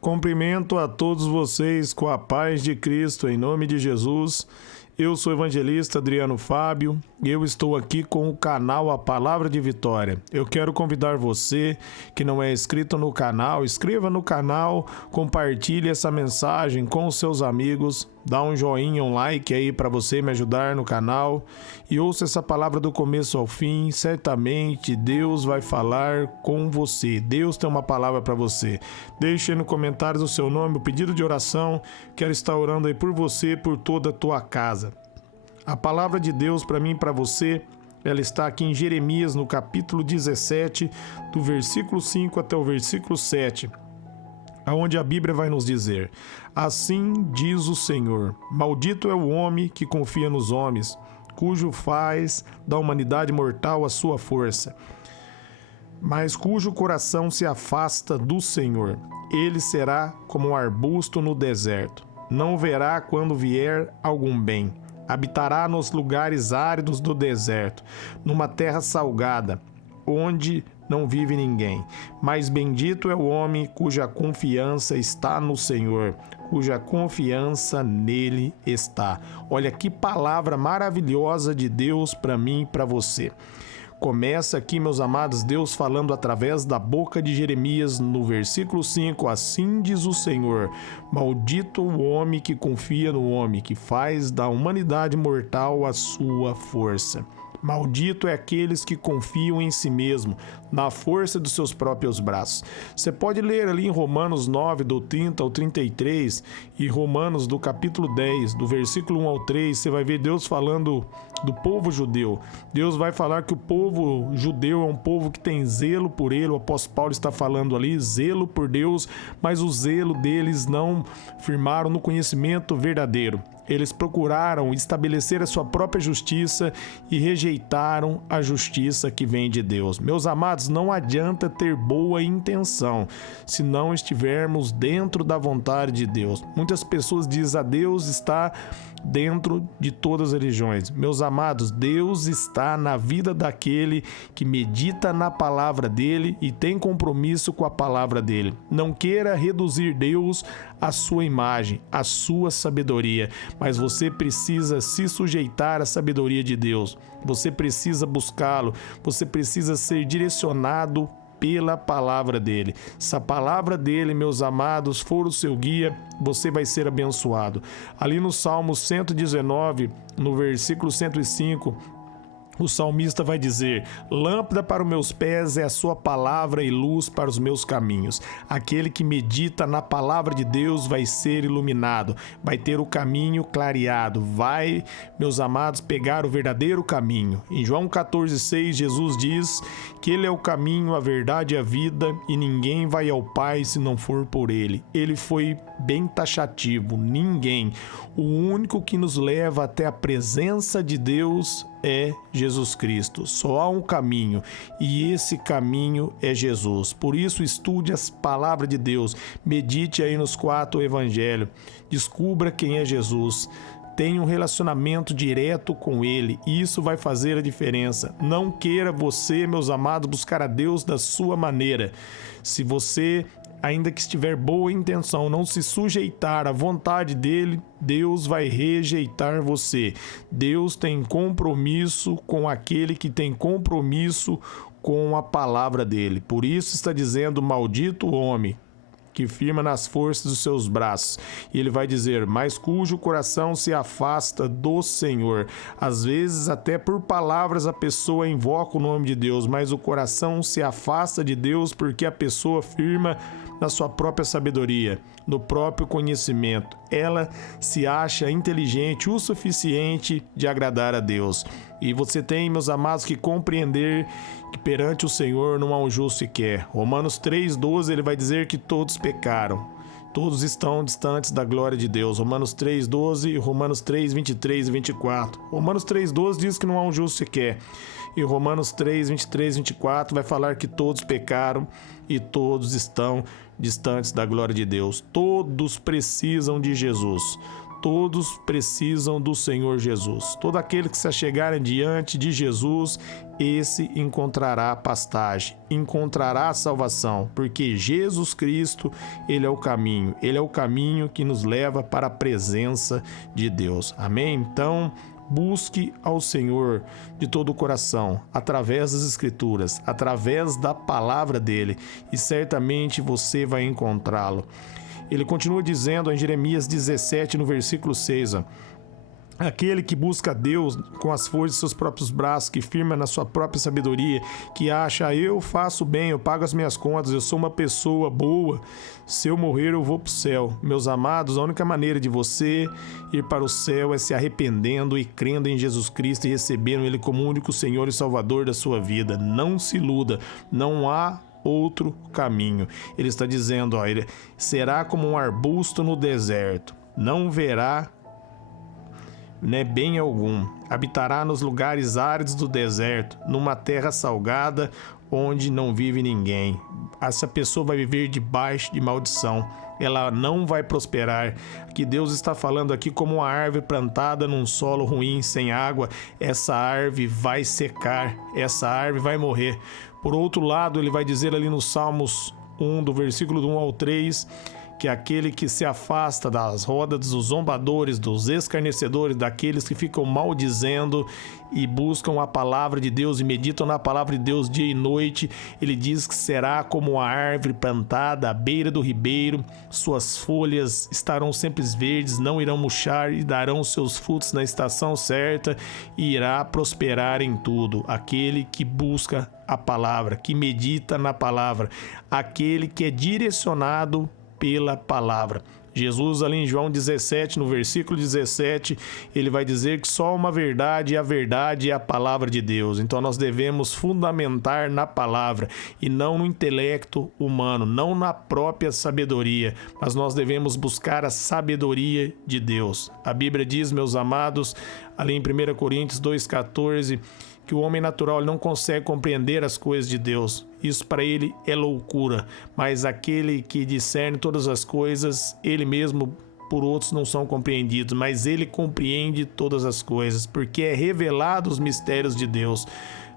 Cumprimento a todos vocês com a paz de Cristo, em nome de Jesus. Eu sou o evangelista Adriano Fábio e eu estou aqui com o canal A Palavra de Vitória. Eu quero convidar você que não é inscrito no canal, inscreva no canal, compartilhe essa mensagem com os seus amigos, dá um joinha, um like aí para você me ajudar no canal e ouça essa palavra do começo ao fim. Certamente Deus vai falar com você. Deus tem uma palavra para você. Deixe aí no comentário o seu nome, o pedido de oração. Quero estar orando aí por você, por toda a tua casa. A palavra de Deus para mim e para você, ela está aqui em Jeremias, no capítulo 17, do versículo 5 até o versículo 7, onde a Bíblia vai nos dizer: assim diz o Senhor, maldito é o homem que confia nos homens, cujo faz da humanidade mortal a sua força, mas cujo coração se afasta do Senhor. Ele será como um arbusto no deserto, não verá quando vier algum bem. Habitará nos lugares áridos do deserto, numa terra salgada, onde não vive ninguém. Mas bendito é o homem cuja confiança está no Senhor, cuja confiança nele está. Olha que palavra maravilhosa de Deus para mim e para você. Começa aqui, meus amados, Deus falando através da boca de Jeremias no versículo 5, assim diz o Senhor, maldito o homem que confia no homem, que faz da humanidade mortal a sua força. Maldito é aqueles que confiam em si mesmo, na força dos seus próprios braços. Você pode ler ali em Romanos 9, do 30 ao 33, e Romanos do capítulo 10, do versículo 1 ao 3, você vai ver Deus falando do povo judeu. Deus vai falar que o povo judeu é um povo que tem zelo por ele. O apóstolo Paulo está falando ali, zelo por Deus, mas o zelo deles não firmaram no conhecimento verdadeiro. Eles procuraram estabelecer a sua própria justiça e rejeitaram a justiça que vem de Deus. Meus amados, não adianta ter boa intenção se não estivermos dentro da vontade de Deus. Muitas pessoas dizem: a Deus está dentro de todas as religiões. Meus amados, Deus está na vida daquele que medita na palavra dele e tem compromisso com a palavra dele. Não queira reduzir Deus à sua imagem, à sua sabedoria, mas você precisa se sujeitar à sabedoria de Deus. Você precisa buscá-lo, você precisa ser direcionado pela palavra dele. Se a palavra dele, meus amados, for o seu guia, você vai ser abençoado. Ali no Salmo 119, no versículo 105, o salmista vai dizer: lâmpada para os meus pés é a sua palavra e luz para os meus caminhos. Aquele que medita na palavra de Deus vai ser iluminado, vai ter o caminho clareado, vai, meus amados, pegar o verdadeiro caminho. Em João 14,6, Jesus diz que ele é o caminho, a verdade e a vida, e ninguém vai ao Pai se não for por ele. Ele foi bem taxativo: ninguém. O único que nos leva até a presença de Deus é Jesus Cristo. Só há um caminho, e esse caminho é Jesus. Por isso, estude as palavras de Deus, medite aí nos 4 evangelhos, descubra quem é Jesus, tenha um relacionamento direto com ele, e isso vai fazer a diferença. Não queira você, meus amados, buscar a Deus da sua maneira. Se você, ainda que estiver boa intenção, não se sujeitar à vontade dele, Deus vai rejeitar você. Deus tem compromisso com aquele que tem compromisso com a palavra dele. Por isso está dizendo: maldito o homem que firma nas forças dos seus braços. E ele vai dizer: mas cujo coração se afasta do Senhor. Às vezes, até por palavras, a pessoa invoca o nome de Deus, mas o coração se afasta de Deus porque a pessoa firma na sua própria sabedoria, no próprio conhecimento. Ela se acha inteligente o suficiente de agradar a Deus. E você tem, meus amados, que compreender que perante o Senhor não há um justo sequer. Romanos 3,12, ele vai dizer que todos pecaram. Todos estão distantes da glória de Deus. Romanos 3,12 e Romanos 3:23 e 24. Romanos 3,12 diz que não há um justo sequer. E Romanos 3:23 e 24 vai falar que todos pecaram e todos estão distantes da glória de Deus. Todos precisam de Jesus. Todos precisam do Senhor Jesus. Todo aquele que se achegarem diante de Jesus, esse encontrará pastagem, encontrará salvação, porque Jesus Cristo, Ele é o caminho. Ele é o caminho que nos leva para a presença de Deus. Amém? Então, busque ao Senhor de todo o coração, através das Escrituras, através da palavra dEle, e certamente você vai encontrá-lo. Ele continua dizendo em Jeremias 17, no versículo 6, aquele que busca a Deus com as forças de seus próprios braços, que firma na sua própria sabedoria, que acha, eu faço bem, eu pago as minhas contas, eu sou uma pessoa boa, se eu morrer eu vou para o céu. Meus amados, a única maneira de você ir para o céu é se arrependendo e crendo em Jesus Cristo e recebendo Ele como único Senhor e Salvador da sua vida. Não se iluda, não há outro caminho. Ele está dizendo, ele será como um arbusto no deserto, não verá bem algum, habitará nos lugares áridos do deserto, numa terra salgada onde não vive ninguém. Essa pessoa vai viver debaixo de maldição, ela não vai prosperar. Que Deus está falando aqui como uma árvore plantada num solo ruim, sem água, essa árvore vai secar, essa árvore vai morrer. Por outro lado, ele vai dizer ali no Salmos 1, do versículo 1 ao 3, que aquele que se afasta das rodas dos zombadores, dos escarnecedores, daqueles que ficam maldizendo e buscam a palavra de Deus e meditam na palavra de Deus dia e noite, ele diz que será como a árvore plantada à beira do ribeiro, suas folhas estarão sempre verdes, não irão murchar e darão seus frutos na estação certa e irá prosperar em tudo. Aquele que busca a palavra, que medita na palavra, aquele que é direcionado pela palavra. Jesus, ali em João 17, no versículo 17, ele vai dizer que só uma verdade, e a verdade é a palavra de Deus. Então nós devemos fundamentar na palavra e não no intelecto humano, não na própria sabedoria, mas nós devemos buscar a sabedoria de Deus. A Bíblia diz, meus amados, ali em 1 Coríntios 2,14, que o homem natural não consegue compreender as coisas de Deus. Isso para ele é loucura, mas aquele que discerne todas as coisas, ele mesmo por outros não são compreendidos, mas ele compreende todas as coisas, porque é revelado os mistérios de Deus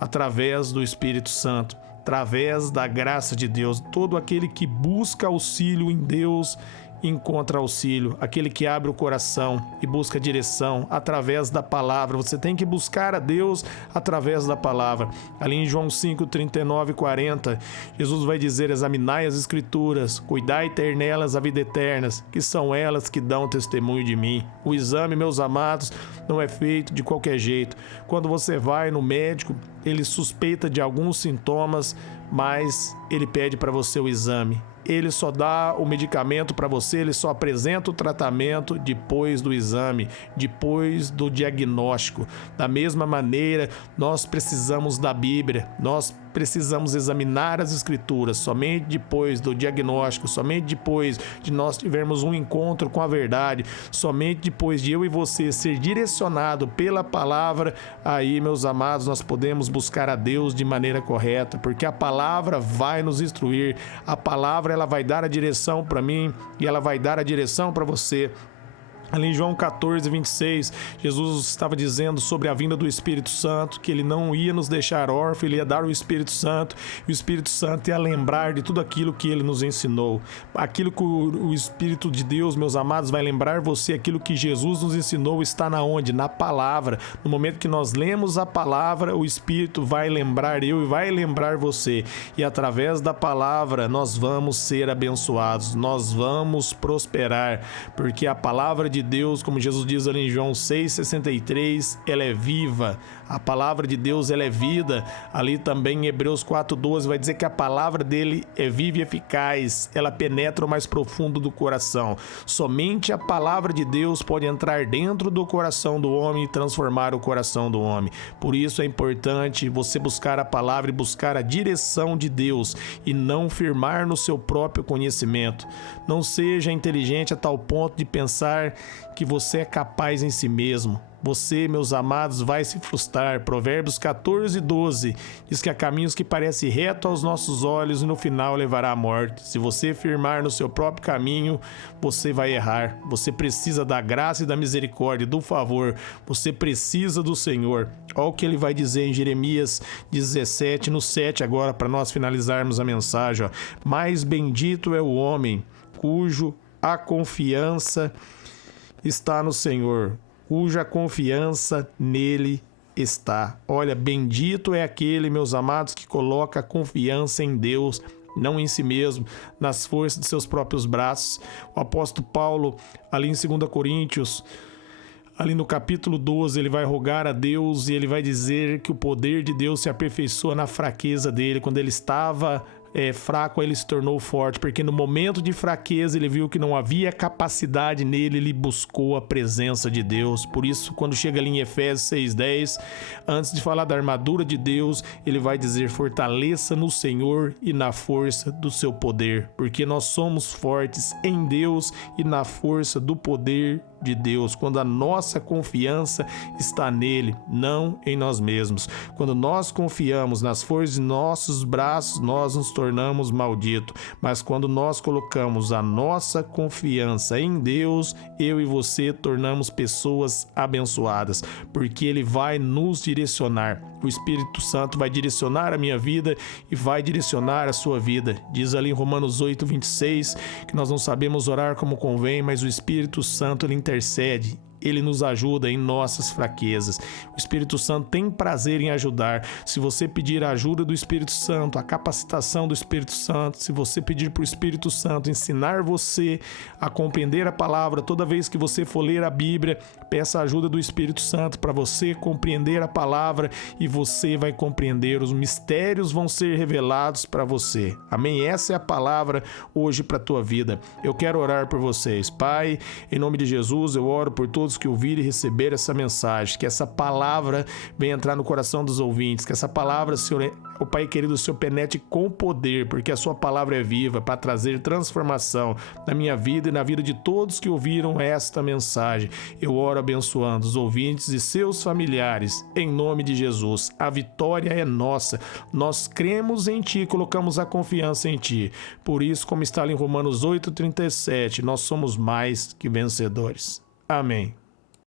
através do Espírito Santo, através da graça de Deus. Todo aquele que busca auxílio em Deus encontra auxílio, aquele que abre o coração e busca direção através da palavra. Você tem que buscar a Deus através da palavra. Ali em João 5, 39 e 40, Jesus vai dizer, examinai as escrituras, cuidai ter nelas a vida eterna, que são elas que dão testemunho de mim. O exame, meus amados, não é feito de qualquer jeito. Quando você vai no médico, ele suspeita de alguns sintomas, mas ele pede para você o exame. Ele só dá o medicamento para você, ele só apresenta o tratamento depois do exame, depois do diagnóstico. Da mesma maneira, nós precisamos da Bíblia, nós precisamos examinar as Escrituras somente depois do diagnóstico, somente depois de nós tivermos um encontro com a verdade, somente depois de eu e você ser direcionado pela palavra, aí, meus amados, nós podemos buscar a Deus de maneira correta, porque a palavra vai nos instruir, a palavra ela vai dar a direção para mim e ela vai dar a direção para você. Ali em João 14, 26, Jesus estava dizendo sobre a vinda do Espírito Santo, que ele não ia nos deixar órfãos, ele ia dar o Espírito Santo, e o Espírito Santo ia lembrar de tudo aquilo que ele nos ensinou. Aquilo que o Espírito de Deus, meus amados, vai lembrar você, aquilo que Jesus nos ensinou está na onde? Na palavra. No momento que nós lemos a palavra, o Espírito vai lembrar eu e vai lembrar você. E através da palavra nós vamos ser abençoados, nós vamos prosperar, porque a palavra de Deus, como Jesus diz ali em João 6,63, ela é viva. A palavra de Deus, ela é vida. Ali também em Hebreus 4,12 vai dizer que a palavra dele é viva e eficaz. Ela penetra o mais profundo do coração. Somente a palavra de Deus pode entrar dentro do coração do homem e transformar o coração do homem. Por isso é importante você buscar a palavra e buscar a direção de Deus e não firmar no seu próprio conhecimento. Não seja inteligente a tal ponto de pensar que você é capaz em si mesmo. Você, meus amados, vai se frustrar. Provérbios 14:12 diz que há caminhos que parecem reto aos nossos olhos e no final levará à morte. Se você firmar no seu próprio caminho, você vai errar. Você precisa da graça e da misericórdia, do favor. Você precisa do Senhor. Olha o que ele vai dizer em Jeremias 17, no 7 agora, para nós finalizarmos a mensagem. Ó. Mais bendito é o homem cujo a confiança está no Senhor, cuja confiança nele está. Olha, bendito é aquele, meus amados, que coloca a confiança em Deus, não em si mesmo, nas forças de seus próprios braços. O apóstolo Paulo, ali em 2 Coríntios, ali no capítulo 12, ele vai rogar a Deus e ele vai dizer que o poder de Deus se aperfeiçoa na fraqueza dele. Quando ele estava fraco, ele se tornou forte, porque no momento de fraqueza ele viu que não havia capacidade nele, ele buscou a presença de Deus. Por isso, quando chega ali em Efésios 6:10, antes de falar da armadura de Deus, ele vai dizer: fortaleça no Senhor e na força do seu poder, porque nós somos fortes em Deus e na força do poder de Deus, quando a nossa confiança está nele, não em nós mesmos. Quando nós confiamos nas forças de nossos braços, nós nos tornamos malditos, mas quando nós colocamos a nossa confiança em Deus, eu e você tornamos pessoas abençoadas, porque ele vai nos direcionar. O Espírito Santo vai direcionar a minha vida e vai direcionar a sua vida. Diz ali em Romanos 8:26 que nós não sabemos orar como convém, mas o Espírito Santo ele intercede. Ele nos ajuda em nossas fraquezas. O Espírito Santo tem prazer em ajudar. Se você pedir a ajuda do Espírito Santo, a capacitação do Espírito Santo, se você pedir para o Espírito Santo ensinar você a compreender a palavra, toda vez que você for ler a Bíblia, peça a ajuda do Espírito Santo para você compreender a palavra e você vai compreender. Os mistérios vão ser revelados para você. Amém? Essa é a palavra hoje para a tua vida. Eu quero orar por vocês. Pai, em nome de Jesus, eu oro por todos que ouvirem e receber essa mensagem, que essa palavra venha entrar no coração dos ouvintes, que essa palavra, Senhor, o Pai querido, o Senhor penetre com poder, porque a sua palavra é viva para trazer transformação na minha vida e na vida de todos que ouviram esta mensagem. Eu oro abençoando os ouvintes e seus familiares, em nome de Jesus. A vitória é nossa. Nós cremos em Ti, colocamos a confiança em Ti. Por isso, como está ali em Romanos 8:37, nós somos mais que vencedores. Amém.